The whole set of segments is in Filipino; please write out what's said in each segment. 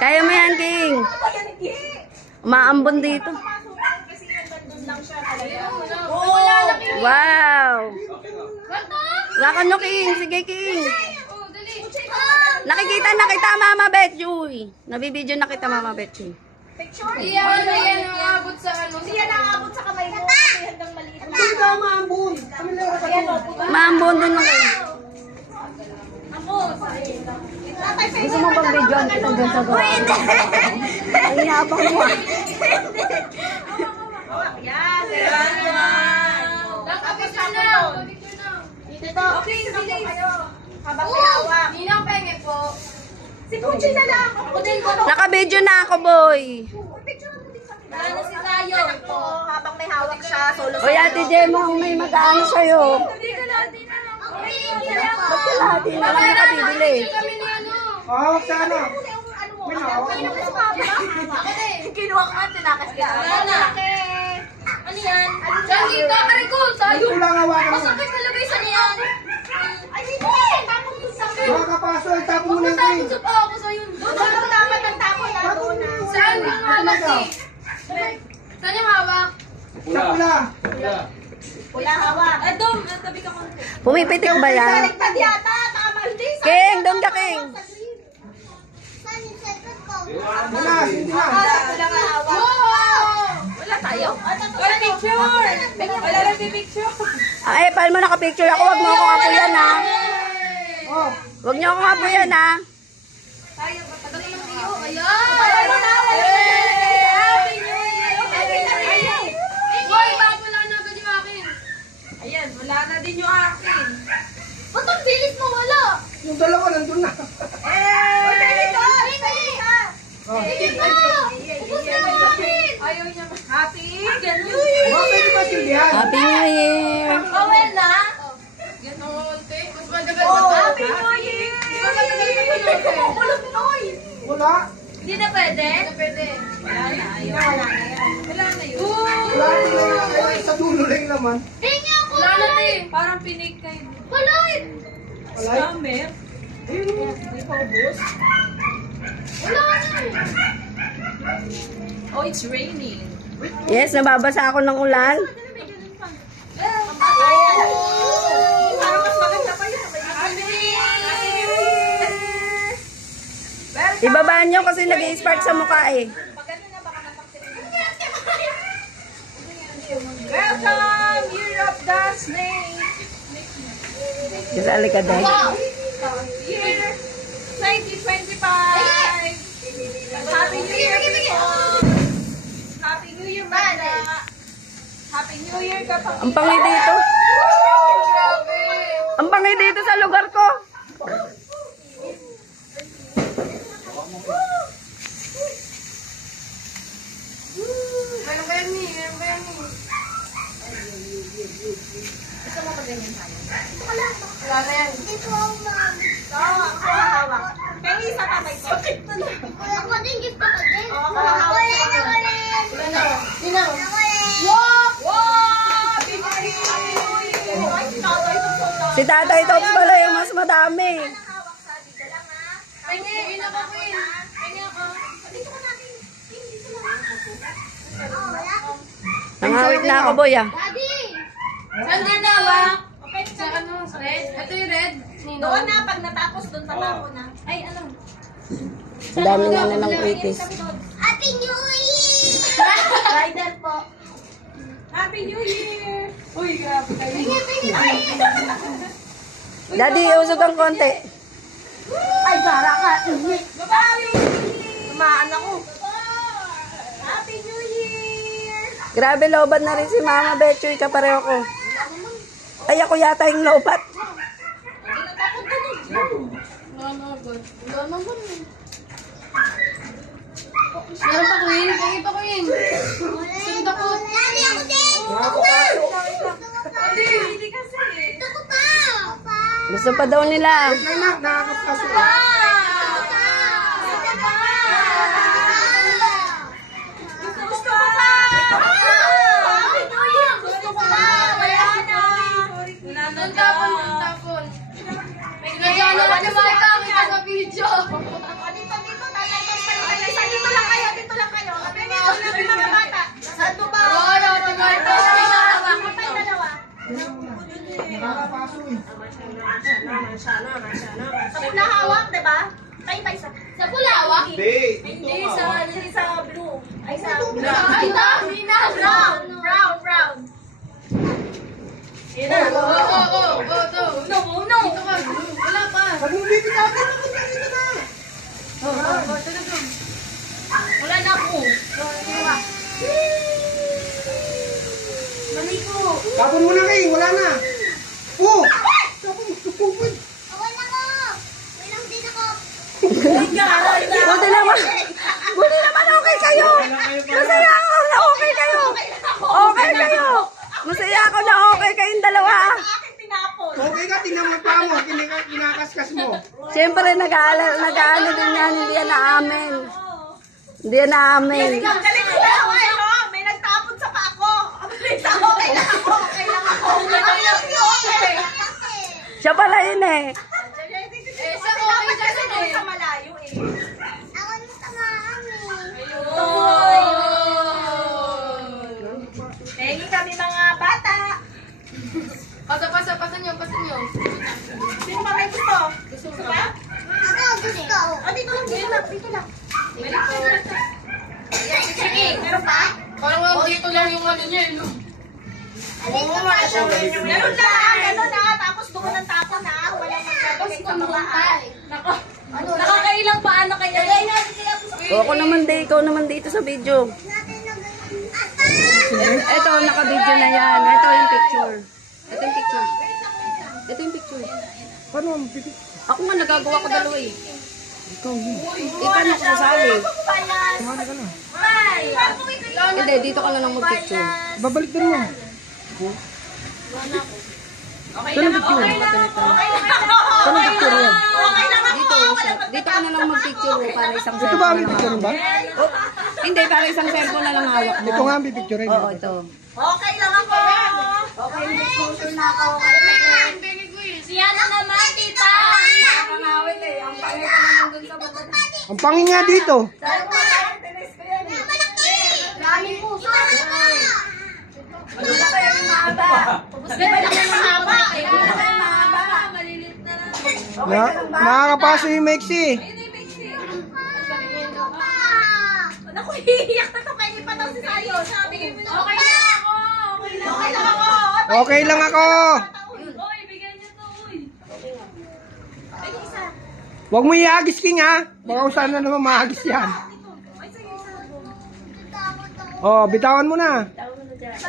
Kaya mo yan, King. Umaambon dito. Wow. Lakon nyo, King. Sige, King. Nakita, Mama Betchuy. Nabibidyo na kita, Mama Betchuy. Iyan, nakabot sa ano. Siya nakabot sa kamay mo. Kasi hanggang maliit. Hindi ka maambon. Maambon dun lang kayo. Ako. Gusto mo bang video ang kitang dyan sa gawa? Ang yabang mo. Yan. Nakapicture na. Dito. Okay, sige. Habang may hawak. Ninang penge po. Si Pucci na lang. Ako din ko. Naka-video na ako, boy. Ano si Tayo? Ako, habang may hawak siya, solo. O, Ate Jemong, may mag-ano sa'yo. Ba't kalahati na lang nakabibili? Kami ni ano. Hawak sa ano? Kinuha ko at tinakas ka. Ano yan? Saan dito? Aray ko, tayo. Kulang hawakan mo. Masakit malagay sa niyan. Ay, dito eh. Tapos yung sakit. Makakapaso, itapo mo na Tapos yung sa pa ako sa'yo. Doon lang dapat ang tapon na doon na. Saan yung hawak eh? Saan yung hawak? Sa pula. Wala hawak. Ay, doon. Tabi ka konti. Pumipitik ba yan? Baliktad yata. Takamaldis. King, doon ka, King. Wala, hindi na. Wala nga hawak. Wala tayo? Wala picture. Wala lang si picture. Ay, paano mo nakapicture ako? Huwag mo akong apuyan, ha? Oh, Huwag niyo akong apuyan, ha? Ayan. Boy, wala na agad yung akin. Ayan, wala na din yung akin. Ba't ang bilis mo wala? yung dalawa nandun na. Eh! Dito! Oh. Ubus na yung akin. Ayaw niya. Happy? Ganun. Oh, pwede ba silbihan? Happy New Year! Bawal na? Ganon, te. Mas magagal Oh, ba? Happy New Year! Kumukulog Noy! Wala. Hindi na pwede? Pwede. Wala na. Wala na yan. Wala na yun. Wala din lang sa dulo lang naman. Hinga ko! Wala na, te. Parang pinig kayo. Palait! Wala. Scammer? May paubos? Wala na. Oh, it's raining. Yes, nababasa ako ng ulan. Parang mas maganda pa yun. Happy New Year! Ibabaan nyo kasi nag-i-spark sa mukha, eh. Welcome, Year of the Snake! Kasali ka din. Year 2025! Happy New Year! Happy New Year, Mada! Happy New Year, kapag... Ang pangi dito. Grabe. Ang pangi dito sa lugar ko. Meron ba yan, Mi? Meron ba yan, Mi? Wala na yan. Oo, ako hawak. Pengi sa tatay ko. Ako din gusto ko din. Oo, hawak sa akin. Wow! Happy New Year! Ay, si tatay ko po. Si Tatay Tops pala yung mas madami. Hawak sa dito lang, ha? Pengi, ina ko, Queen. Pengi ako. Dito ka natin. Dito lang. Nangawit na ako, boy, ah. Daddy! Saan din hawak? Sa ano? Red? Ito yung red. Nino. Doon na, pag natapos, doon pa na. Ay, ano? Ang dami na nilang kritis. Happy New Year! Rider po. Happy New Year! Uy, grabe kayo. Daddy, usog ang konti. Ay, para ka. Babawi! Tumaan ako. Happy New Year! Grabe, lobat na rin si Mama Betchuy, kapareho ko. Ay, ako yata yung lobat. Wala na agad. Wala na agad. Meron pa, Queen. Pengi pa, Queen. Sige, takot. Daddy, ako din! Nakakapaso. Hindi kasi. Gusto ko pa! Gusto pa daw nila. Wait lang, nakakapaso. Gusto ko pa! Happy New Year! Gusto ko pa! Wala na! Doon tapon, doon tapon. May nagano ka na makita kita sa video. Dito, tatay ko sa Hindi sa blue. Ay, sa brown. Brown. Yan na. Uno. Wala pa. Pag hindi pinapin ako, dito na. Wala na ako. Mali ko. Tapon mo na kayo, wala na. Oh! Tapon mo, tupupod. Awal na ko. May lang din ako. Buti naman. Buti naman okay kayo. Masaya ako na okay kayo. Okay kayo. Masaya ako na okay kayong dalawa. Akin tinapon. Okay ka, tingnan mo pa mo, kinakaskas mo. Siyempre, nag-aano din yan. Hindi yan naamin. Hindi yan naamin. Galing ko na ako. May nagtapon sa pa ako. Okay lang ako. Okay. Siya pala yun eh. Sa okay kasi doon sa malayo eh. Ako na sa mami. Pengi kami mga bata. Pasa nyo. Sino ba may gusto? Gusto ba? Ako gusto. Dito lang. Sige, meron pa? Parang dito lang yung ano niya, no? Ganun na. Tapos doon ang tapon na. Walang magkakagay sa mga Nako. Nakakailang paano kaya? Ako naman din, ikaw naman dito sa video. Ito, naka-video na yan. Ito yung picture. Ito yung picture. Paano ang pipit? Ako nga, nagagawa ko dalawa eh. Ikaw yun. Paano ko sasali? Sumali ka na. Hindi, dito ka na lang mag-picture. Babalik din mo. Okay Saan lang ang ako. picture? Okay lang ako. Saan ang picture yan? Okay lang ako. Dito ka na lang mag-picture para isang Ito ba ang cellphone na lang pipicture ba? hawak. Hindi, para isang cellphone na lang hawak mo. Ito nga ang pipicture. Oo, ito. Okay lang ako. Okay, exposure na ako. Si Yana naman, tita. Nakakangawit eh. Ang pangit ka naman dun sa baba. Ang pangin nga dito. Sabi ko na, tinis ko yan eh. Dami po. Ano na kayo yung mahaba? Di ba lang yung mahaba? Malilit na lang. Nakakapaso yung Mexi. Naku, hihiyak na to. Pwede pa daw si Sayo. Okay lang ako. Okay lang ako. Okay lang ako. Uy, bigyan niyo to. Uy. Ay, isa. Huwag mo iagis, King, ha? Baka kung saan na naman maagis yan. Ay, sige, isa. Oh, bitawan mo na.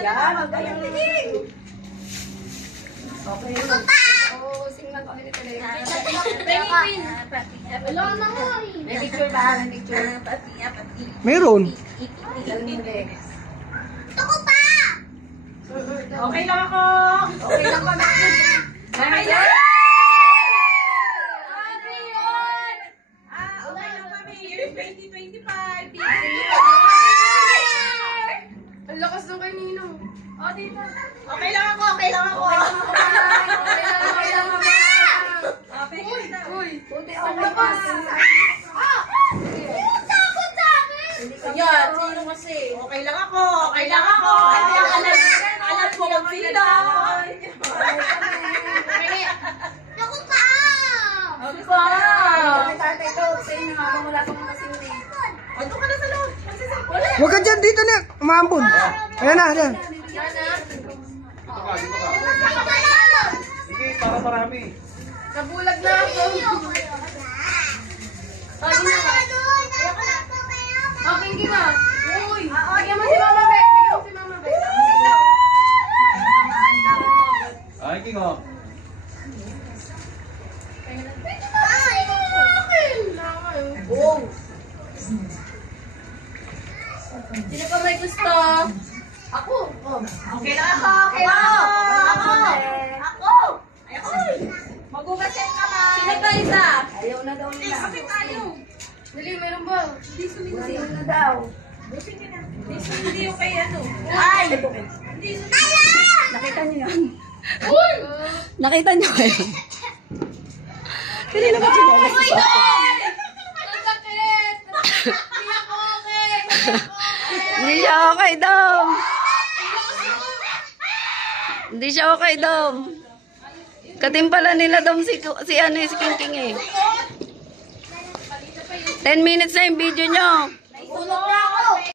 Yan, huwag kayong tingin. Okay. Oo, singlan kami ni Tele. Pengipin. Wala na nga eh. May picture ba? May picture. Meron. Ako pa. Okay lang ako. Okay lang kami. Okay lang. Ano yun? Okay lang kami. Year 2025. Ang lakas ng kay Ninong. O, dito. Okay lang ako. Okay lang ako. Uy! Buti ako lakas. Yan, sino kasi? Okay lang ako. Okay lang ako. Alam ko kung sino. Ako pa. Okay pa. May tatay ko. Sa'yo na nga wala pang kasindi. Ando ka na sa loob. Wala. Huwag ka dyan, dito na. Umambon. Ayan na, ayan. Sige, para marami. Nabulag na ako. Okay, hindi na. Uy! Bigyan mo si Mama Bek. Bigyan mo si Mama Bek. Ay, King, oh. Sino pa may gusto? Ako. Okay lang ako. Okay lang ako. Ako. Ako. Magugasin ka ba? Sino pa isa? Ayaw na daw nila. Kapit tayo. Dali, mayroon ba? Buti na daw. Hindi yung kay ano. Ay! Nakita niyo yan? Uy! Nakita niyo yun? Kanina ba chinelas ko? Ang sakit! Hindi ako okay! Hindi siya okay, Dom. Hindi siya okay, Dom. Katimpala nila, Dom, si King King eh. 10 minutes na yung video nyo. Ulot na